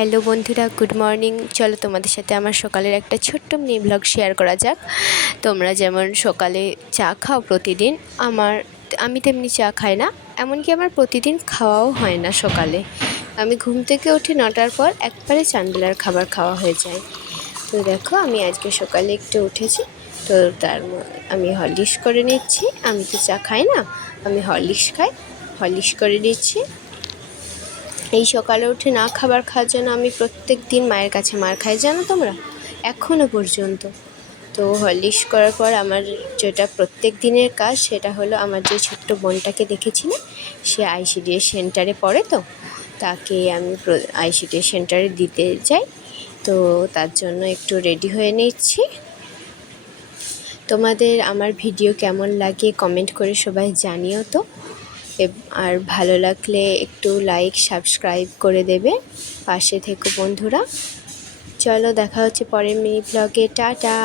Hello বন্ধুরা, good morning. চলো তোমাদের সাথে আমার সকালের একটা ছোট্ট মিনি ব্লগ শেয়ার করা যাক। তোমরা যেমন সকালে চা খাও প্রতিদিন, আমি তেমনি চা খাই না, এমনকি আমার প্রতিদিন খাওয়াও হয় না। সকালে আমি ঘুম থেকে উঠে 9টার পর একবারে চান্ডেলার খাবার খাওয়া হয়ে যায়। তো দেখো, আমি আজকে সকালে একটু উঠেছি, তো আমি হরলিক্স করে নিচ্ছি। আমি তো চা খাই না, আমি হরলিক্স খাই, হরলিক্স করে নিচ্ছি। এই সকালে উঠে না খাবার খাওয়ার জন্য আমি প্রত্যেক দিন মায়ের কাছে মার খাই, জানো তোমরা, এখনও পর্যন্ত। তো হরলিক্স করার পর আমার যেটা প্রত্যেক দিনের কাজ, সেটা হলো আমার যে ছোট্ট বোনটাকে দেখেছি না, সে আইসিডিএস সেন্টারে পড়ে, তো তাকে আমি আইসিডিএস সেন্টারে দিতে যাই। তো তার জন্য একটু রেডি হয়ে নিচ্ছি। তোমাদের আমার ভিডিও কেমন লাগে কমেন্ট করে সবাই জানিও তো। আর ভালো লাগলে একটু লাইক সাবস্ক্রাইব করে দেবে, পাশে থেকো বন্ধুরা। চলো, দেখা হচ্ছে পরের মিনি ব্লগে। টাটা।